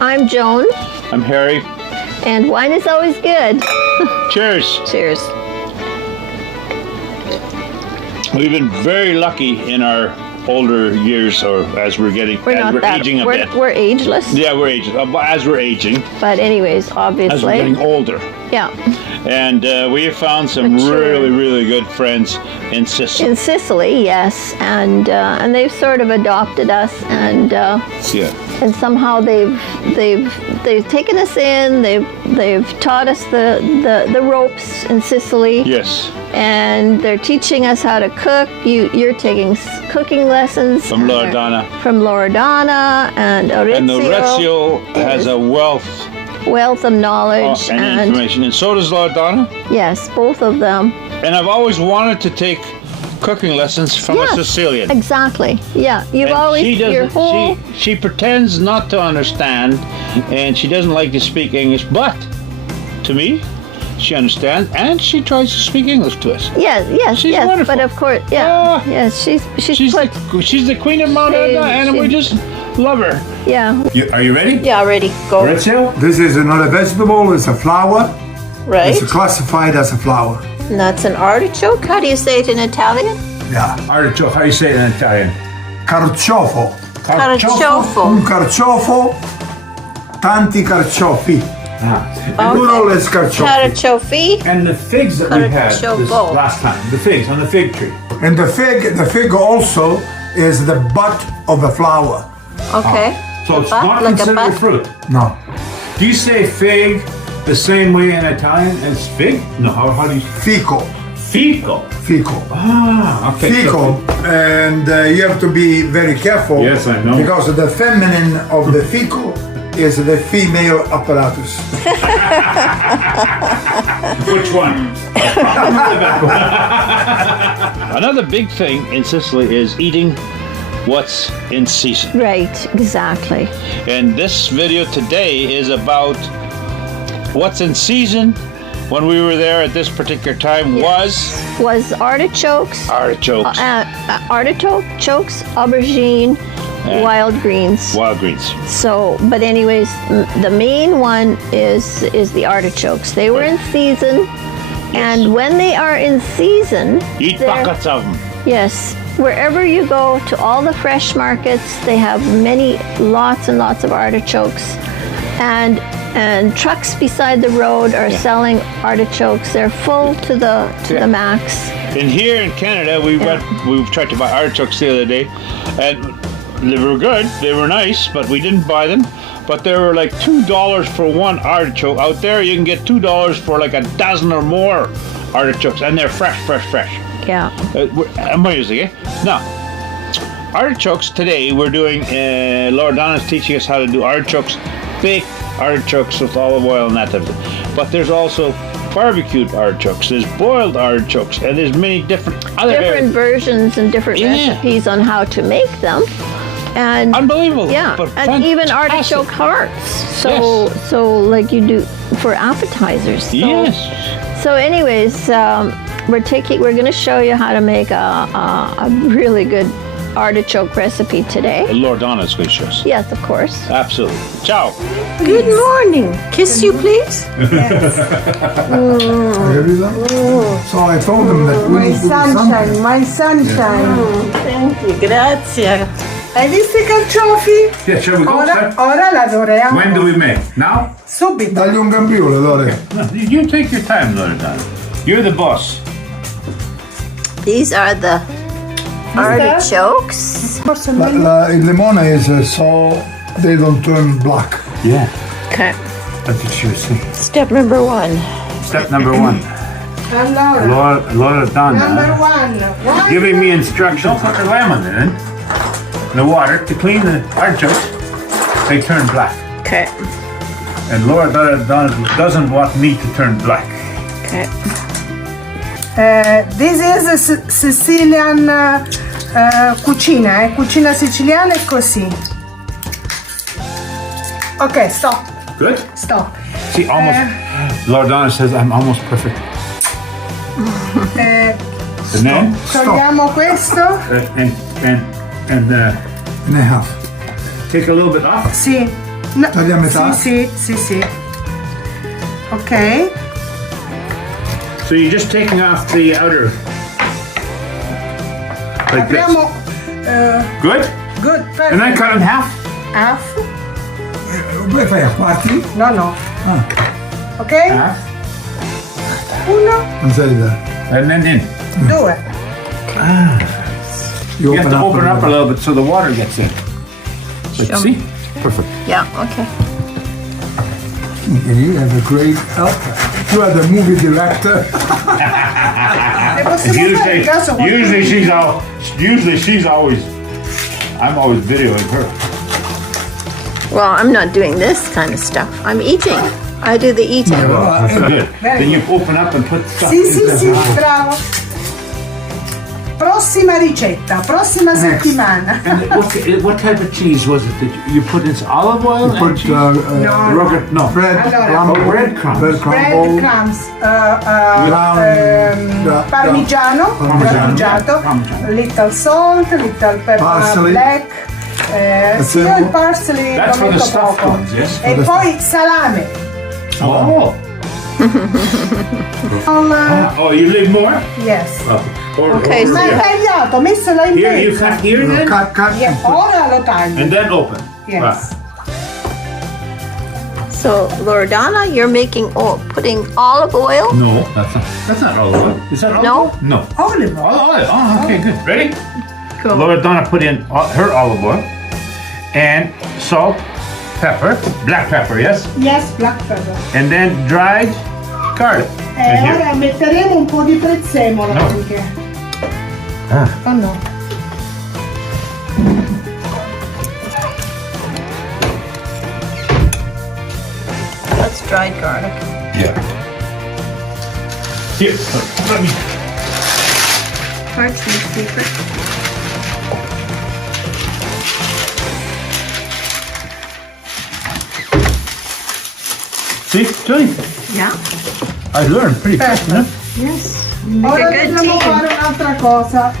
I'm Joan. I'm Harry. And wine is always good. Cheers. Cheers. We've been very lucky in our older years, or as we're getting, we're aging a bit. We're ageless. Yeah, we're ageless. As we're aging. But anyways, obviously. As we're getting older. Yeah. And we have found some really, really good friends in Sicily. In Sicily, yes, and they've sort of adopted us, and and somehow they've taken us in. They've taught us the ropes in Sicily. Yes. And they're teaching us how to cook. You're taking cooking lessons from Loredana. From Loredana and Orazio. And Orazio has a wealth of knowledge and information, and so does Loredana. Yes, both of them. And I've always wanted to take cooking lessons from a Sicilian. Exactly. Yeah, you've and always she pretends not to understand, and she doesn't like to speak English, but to me, she understands, and she tries to speak English to us. Yes, she's wonderful. But of course, yes, she's the queen of Mount Etna, and we just love her. Yeah. Are you ready? Yeah, ready. Go. Orazio? This is not a vegetable, it's a flower. Right. It's classified as a flower. And that's an artichoke. How do you say it in Italian? Yeah. Artichoke, how do you say it in Italian? Carciofo. Carciofo. Un carciofo, tanti carciofi. Plural is carciofi. Carciofi. And the figs that we had this last time, the figs on the fig tree. And the fig also is the butt of the flower. Okay. So it's not considered a fruit? No. Do you say fig the same way in Italian as fig? No, how do you? Fico. Fico. Fico. Ah, okay. Fico, and you have to be very careful. Yes, I know. Because the feminine of the fico is the female apparatus. Which one? Another big thing in Sicily is eating what's in season. Right, exactly. And this video today is about what's in season. When we were there at this particular time was artichokes. Artichokes. Artichokes, aubergine, wild greens. Wild greens. So, but anyways, the main one is the artichokes. They were in season, and when they are in season, eat buckets of them. Yes. Wherever you go to all the fresh markets, they have lots and lots of artichokes, and trucks beside the road are selling artichokes. They're full to the max. And here in Canada, we tried to buy artichokes the other day, and they were good. They were nice, but we didn't buy them. But they were like $2 for one artichoke. Out there, you can get $2 for like a dozen or more artichokes, and they're fresh. Yeah. Amazing, eh? Now, artichokes today, we're doing, Loredana's teaching us how to do artichokes, baked artichokes with olive oil and that type of thing. But there's also barbecued artichokes, there's boiled artichokes, and there's many different versions and different recipes on how to make them. And unbelievable. Yeah, but and even artichoke hearts. So like you do for appetizers. So, yes. So anyways, we're going to show you how to make a really good artichoke recipe today. Loredana's going to show us. Yes, of course. Absolutely. Ciao. Good morning. Kiss you, please. Yes. So I told them that we need to do something. My sunshine. Thank you. Grazie. Hai visto i carciofi? Yeah, shall we go? Ora lavoriamo. When do we make? Now? Subito. Dagli un gambiolo, Lore. No, you take your time, Loredana. You're the boss. These are the artichokes. Il limone is so they don't turn black. Yeah. Okay. That's what she was saying. Step number 1. Step number 1. Allora. Loredana. Number 1. Giving me instructions. Don't put the lemon in the water to clean the artichokes. They turn black. Okay. And Loredana doesn't want meat to turn black. Okay. This is a Sicilian cucina. Cucina siciliana è così. Ok, stop. Good? Stop. See, almost. Loredana says I'm almost perfect. And then? Togliamo questo. And and a half. Take a little bit off. Sì. No, Tagli a metà? Sì. Ok. So you're just taking off the outer. Like this. Apriamo. Good? Good, perfect. And then cut in half? Half. Poi fai a quarti? No. Ah, Ok? Half. Uno, non sai da. And then in. due. You have to open up a little bit so the water gets in. Like, see? Perfect. Yeah, okay. And you have a great helper. You are the movie director. Le possiamo fare in caso qualcuno- Usually she's always. I'm always videoing her. Well, I'm not doing this kind of stuff. I'm eating. I do the eating. That's good. Then you open up and put stuff. Sì, bravo. Prossima ricetta, prossima settimana. And what type of cheese was it that you put in olive oil? Put Rugged, no. Breadcrumbs. Breadcrumbs, parmigiano, grattugiato, little salt, little pepper Parsley. black, sì, io il parsley That's lo for the metto stuffed poco. ones, yes? E poi salame. Oh. Oh, you leave more? Yes. Okay, so Ma è tagliato, messo là in Here, you mezzo. cut here then? Cut. Yeah, ora lo taglio. And then open. Yes. So, Loredana, you're putting olive oil? No, that's not olive oil. Is that olive No? oil? No. Olive oil. Olive oil. Oh, okay, good. Ready? Cool. Loredana put in her olive oil and salt, pepper, black pepper, yes? Yes, black pepper. And then dried garlic. E And here. ora metteremo un po' di prezzemolo No. anche. Ah. Oh no. That's dried garlic. Yeah. Here, let me. Parts my secret. See, Julie, Yeah. I learned pretty fast, huh? Yes. Make Ora a good dobbiamo team. fare un'altra cosa.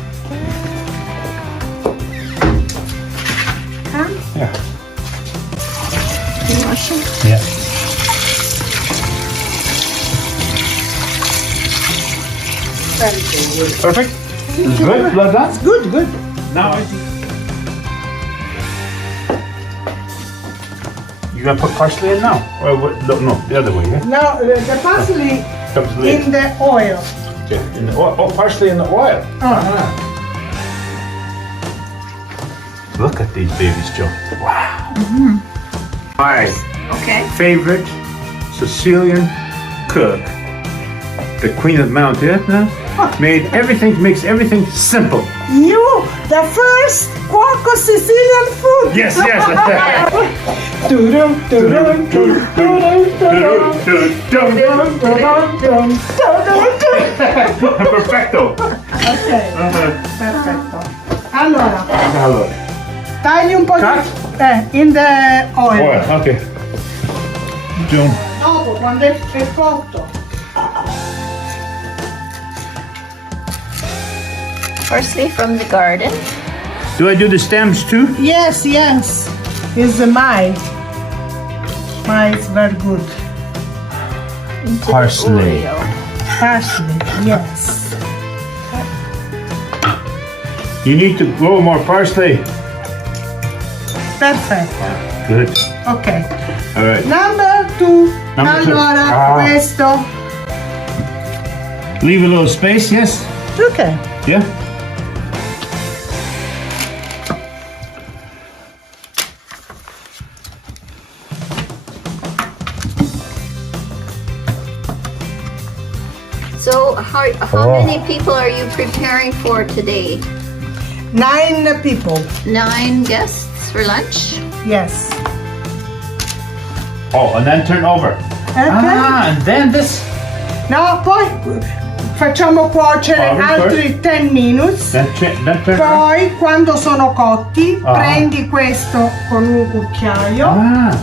Yeah. You wash them? Yeah. Perfect. It's good. Well done. Good. Now you gonna put parsley in now, or what? No, the other way. Yeah. Now the parsley Comes later. in the oil. Yeah, in the oil. Oh, parsley in the oil. Look at these babies, Joe. Wow. My Okay. favorite Sicilian cook, the Queen of Mount Etna, makes everything simple. You, the first cuoco Sicilian food. Yes. Tudum, tudum, tudum, tudum, tudum, tudum, tudum. Perfecto. Ok, perfetto. Allora, Allora. tagli un po' Cut? in the oil. Oil, okay. Joan. Dopo, quando è cotto. Parsley from the garden. Do I do the stems too? Yes. Is mine. Mine is very good. Into the Parsley. Oreo. Parsley, yes. You need to grow more parsley. Perfetto. Good. Ok. All right. Number 2. Number two. Allora, questo. Leave a little space, yes? Ok. Yeah? So, how many people are you preparing for today? 9 people. 9 guests for lunch? Yes. Oh, and then turn over. Ok. And then this. No, poi facciamo cuocere Oven altri 10 minutes. Then turn over. Poi, quando sono cotti, Ah. prendi questo con un cucchiaio. Ah.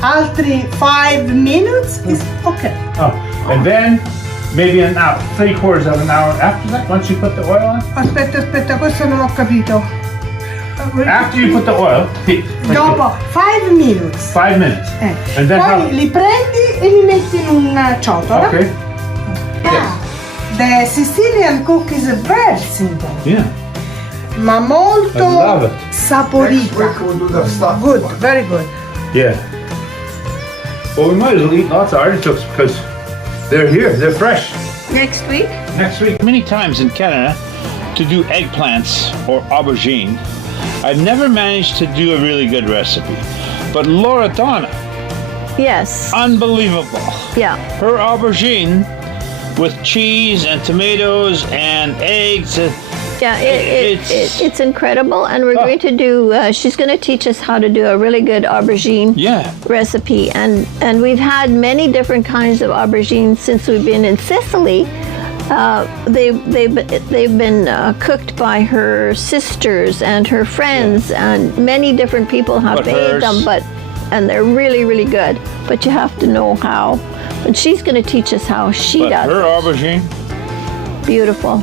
Altri 5 minutes is ok. Oh. And then maybe an hour, 3/4 of an hour after that, once you put the oil on. Aspetta, questo non ho capito. After you put the oil, Dopo 5 minutes. 5 minutes. And then Poi how? li prendi e li metti in una ciotola. Okay. Ah, the Sicilian cook is very simple, Yeah. ma molto I love it. Next saporita. week we'll do the stuff. Good, very good. Yeah. Well, we might as well eat lots of artichokes because they're here. They're fresh. Next week? Next week. Many times in Canada to do eggplants or aubergine, I've never managed to do a really good recipe. But Loredana, Yes. unbelievable. Yeah. Her aubergine with cheese and tomatoes and eggs. Yeah, it's incredible, and we're Oh. going to do. She's going to teach us how to do a really good aubergine Yeah. recipe, and we've had many different kinds of aubergines since we've been in Sicily. They've been cooked by her sisters and her friends, and many different people have But made hers- them. And they're really, really good. But you have to know how. But she's going to teach us how she But does her it. aubergine, Beautiful.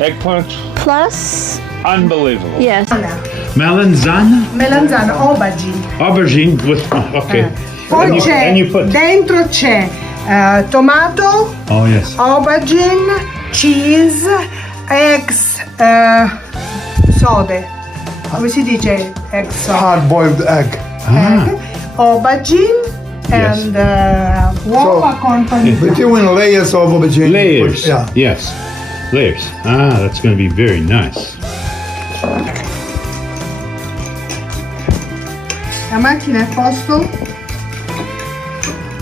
eggplant, Plus, unbelievable. yes. Melanzana? Melanzana, aubergine. Aubergine with, okay. Poi And c'è, you put, dentro c'è tomato, oh yes. aubergine, cheese, eggs, sode. Come si dice egg sode? Hard-boiled egg. Egg, aubergine, Yes. and uova con parmigiano. But you in layers of aubergine. Layers. Yeah. Yes. Layers. Ah, that's going to be very nice. La macchina è a posto?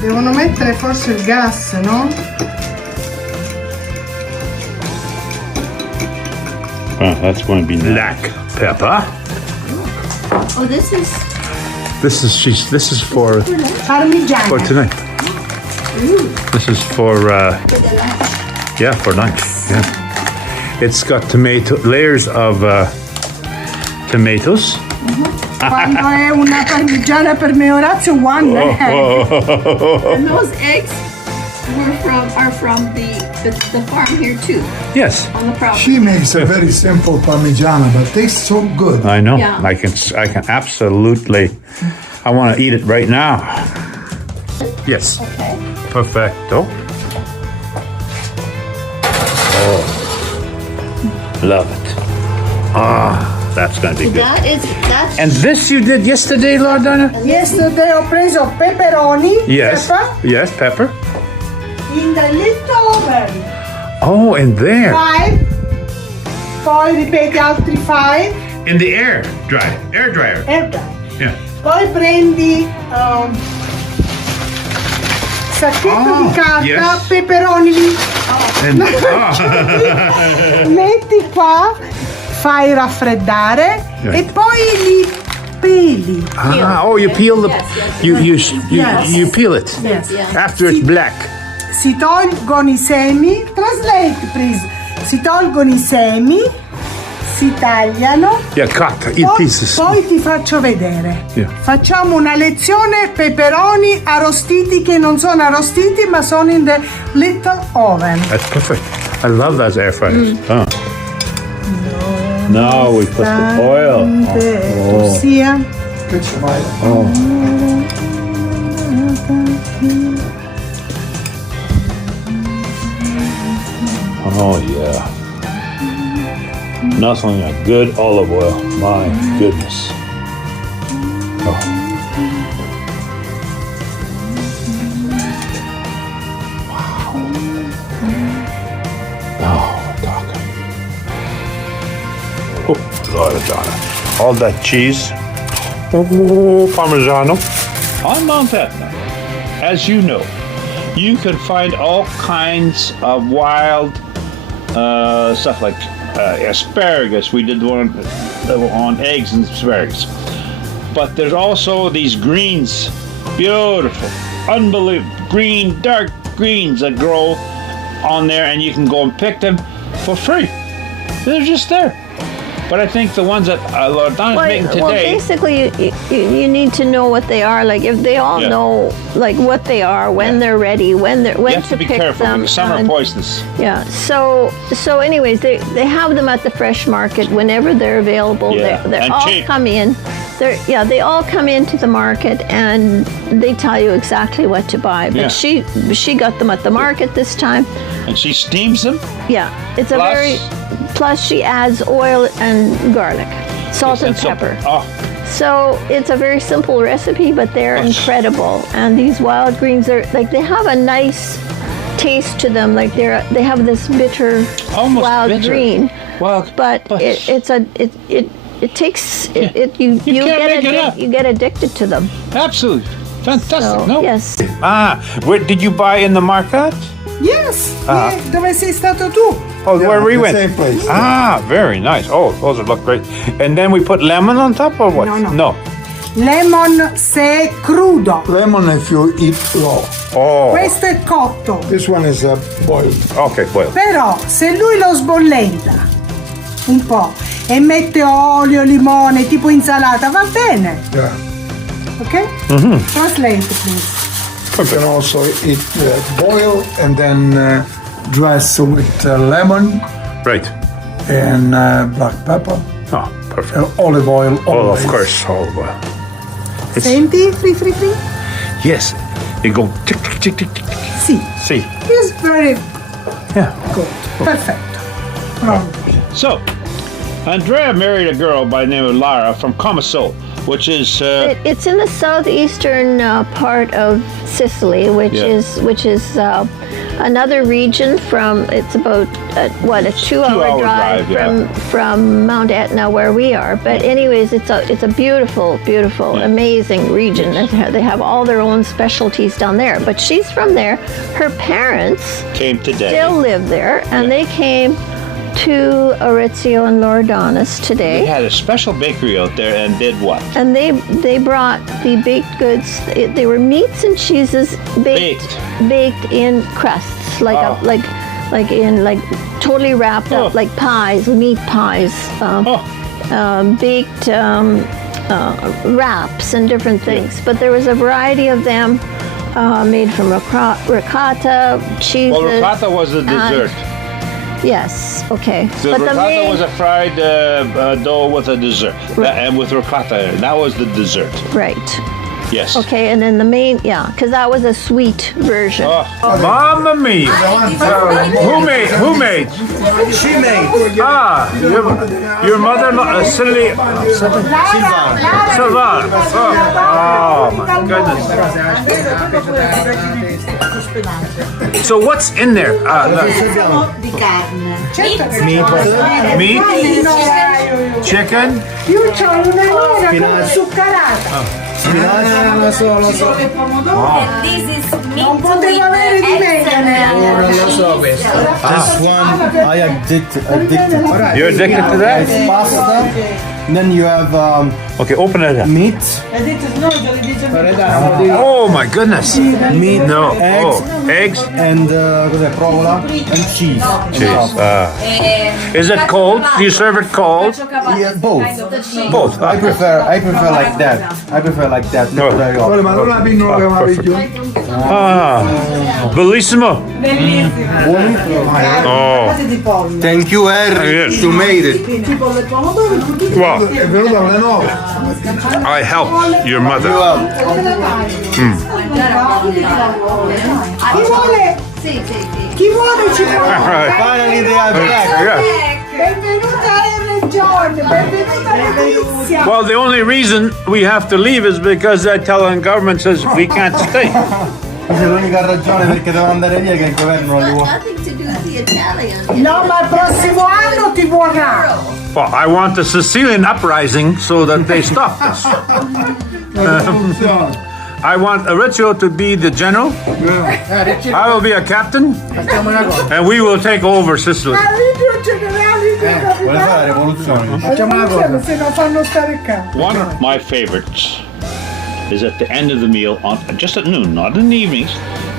Devono mettere forse il gas, no? Oh, that's going to be black pepper. Oh, this is This is for Parmigiana. tonight. This is for yeah, for lunch. Yeah. It's got layers of tomatoes. Quando è una parmigiana per me Orazio, one egg. And those eggs are from the farm here too, Yes, on the property. She makes a very simple parmigiana, but tastes so good. I know. Yeah. I can absolutely. I want to eat it right now. Yes. Okay. Perfecto. Oh, love it. Ah, that's going to be good. That's And this you did yesterday, Loredana? Yesterday ho preso peperoni, Yes. pepper, Yes, pepper. in the little oven. Oh, and there. 5, poi ripeti altri 5, In the air dryer. Air dryer. e dai. Yeah. Poi prendi sacchetto Oh, di carta, yes. peperoni lì, And, metti qua, fai raffreddare Right. e poi li peli. oh, you peel the. Yes, Yes. You peel it. Yes. After it's black. Si tolgono i semi, translate please, si tolgono i semi, si tagliano, Yeah, cut. Eat pieces. poi ti faccio vedere. Yeah. Facciamo una lezione peperoni arrostiti che non sono arrostiti ma sono in the little oven. That's perfect. I love that air fryer. Oh. Now we put the oil. Sia. Good tomato. Oh yeah. Nothing like good olive oil. My goodness. Oh. Oh, Loredana. All that cheese. Oh, Parmigiano. On Mount Etna, as you know, you can find all kinds of wild stuff like asparagus. We did one on eggs and asparagus. But there's also these greens. Beautiful. Unbelievable. Green, dark greens that grow on there, and you can go and pick them for free. They're just there. But I think the ones that Loredana's making today. Well, basically, you need to know what they are. Like if they all know like what they are, when they're ready, when you have to to be pick careful them. because some are poisonous. Yeah. So anyways, they have them at the fresh market whenever they're available. Yeah. They And all cheap. come in. They all come into the market and they tell you exactly what to buy. But she got them at the market this time. And she steams them. Yeah, it's plus she adds oil and garlic, salt and pepper. So it's a very simple recipe, but they're incredible. And these wild greens are like they have a nice taste to them. Like they have this bitter Almost wild bitter. green. Well, But you get addicted to them. Absolutely. Fantastic. So, No? yes. Where did you buy in the market? Yes, dove sei stato tu? Oh, where we the went. same place. Very nice. Oh, those look great. And then we put lemon on top or what? No. Lemon se è crudo. Lemon if you eat raw. Oh. Questo è cotto. This one is boiled. Okay, well. Però se lui lo sbollenta un po' e mette olio, limone, tipo insalata, va bene. Yeah. Ok? Translate, please. You can also eat boil and then dress with lemon Right. and black pepper Oh, perfect. and olive oil. Oh, always. of course, olive oil. Senti? Free? Yes. You go tick, tick, tick, tick, tick. Sì. See. It's very Yeah. good. Perfetto. Pronto. So, Andrea married a girl by the name of Lara from Comasol, which is It's in the southeastern part of Sicily, which is another region from. It's about a 2-hour drive from Mount Etna where we are. But anyways, it's a beautiful, amazing region. They have all their own specialties down there. But she's from there. Her parents came today. still live there, and they came to Orazio and Loredana's today. They had a special bakery out there and did what? And they brought the baked goods. They were meats and cheeses baked in crusts, like totally wrapped up, like pies, meat pies, baked wraps and different things. But there was a variety of them made from ricotta, cheeses. Well, ricotta was the dessert. Yes. Okay. The ricotta was a fried dough with a dessert, and with ricotta. That was the dessert. Right. Yes. Okay, and then the main, because that was a sweet version. Mamma mia! Who made? She made. Your mother, Silvana. Oh my goodness. So what's in there? Di carne. Meat, chicken. Io c'ho una nuova zuccherata. Lo so. This is Non potevo avere di meglio. Non lo so questo. This one I addicted. You're addicted to that? It's pasta. Then you have Okay, open it up. meat. Oh my goodness. Meat, No. eggs, Eggs. and cos'è? Provola and cheese. Is it cold? Do you serve it cold? Yeah, both. Both. I prefer like that. Not very Vuole, often. ma non la vino che avevi più? Bellissimo. Oh. Thank you, Harry. Yes. You made it. Well, È venuta alle 9. I helped your mother. Chi vuole ci può. Finally they are back. Yeah. Benvenuta in regione, benvenuta in Galizia. Well, the only reason we have to leave is because the Italian government says we can't stay. Questa è l'unica ragione perché devo andare via che il governo non li vuole. Nothing to do with the Italian. No, ma il prossimo anno ti vorrà. Well, I want the Sicilian uprising so that they stop this. I want Orazio to be the general. I will be a captain, and we will take over Sicily. Arrivio generale, Vuole fare la rivoluzione. se non fanno stare qua. One of my favorites is at the end of the meal, just at noon, not in the evenings,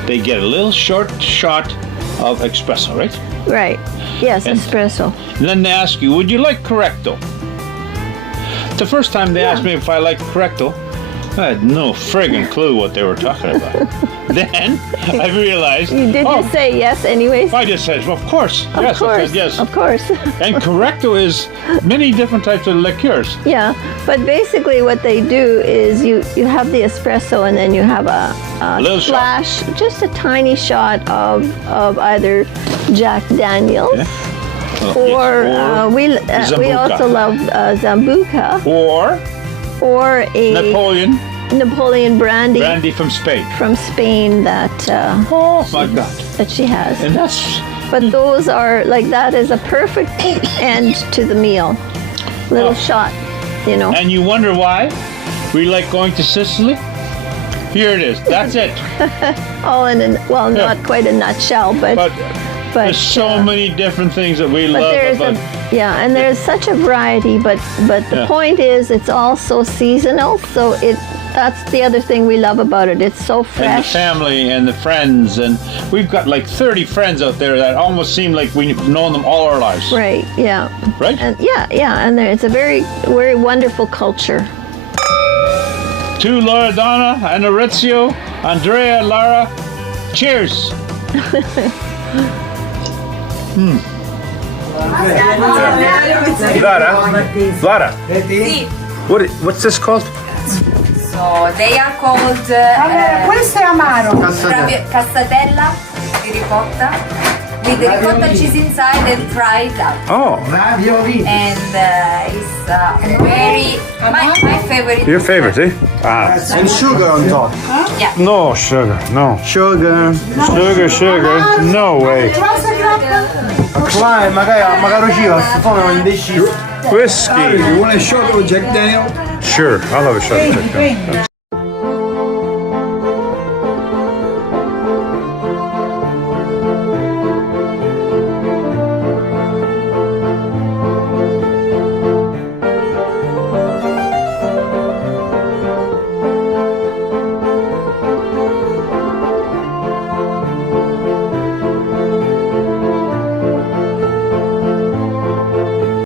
they get a little short shot of espresso, right? Right. Yes, espresso. And then they ask you, would you like correcto? The first time they asked me if I liked Correcto, I had no friggin' clue what they were talking about. Then I realized. Did you say yes anyways? I just said, of course. Yes, I said yes. Of course. And Correcto is many different types of liqueurs. Yeah, but basically what they do is you have the espresso and then you have a Little shot. splash, just a tiny shot of either Jack Daniels. Yeah. Or Yes, we Zambuca. also love Zambuca or or a Napoleon brandy brandy from Spain. from Spain that Oh my God! that she has. And that's But those are like that is a perfect end to the meal. Little shot, you know. and you wonder why we like going to Sicily. Here it is. That's it. All in not quite a nutshell, But there's so many different things that we But love there's about. and there's such a variety. But the Yeah. point is, it's all so seasonal. So that's the other thing we love about it. It's so And the fresh. family and the friends, and we've got like 30 friends out there that almost seem like we've known them all our lives. Right. Yeah. Right? And and it's a very, very wonderful culture. To Loredana and Orazio, Andrea, Lara, cheers! Lara, what's this called? So they are called Allora, questo è amaro. castatella di ricotta with the ricotta cheese inside and fried out. Oh, Ravioli. And it's very my favorite. your favorite, eh? Ah, And sugar on top. no sugar, no. Sugar. Sugar, no way. Qua magari a macarocio, sono indeciso. Whiskey. You want a shot of Jack Daniel? Sure, I'll have a shot of Jack Daniels.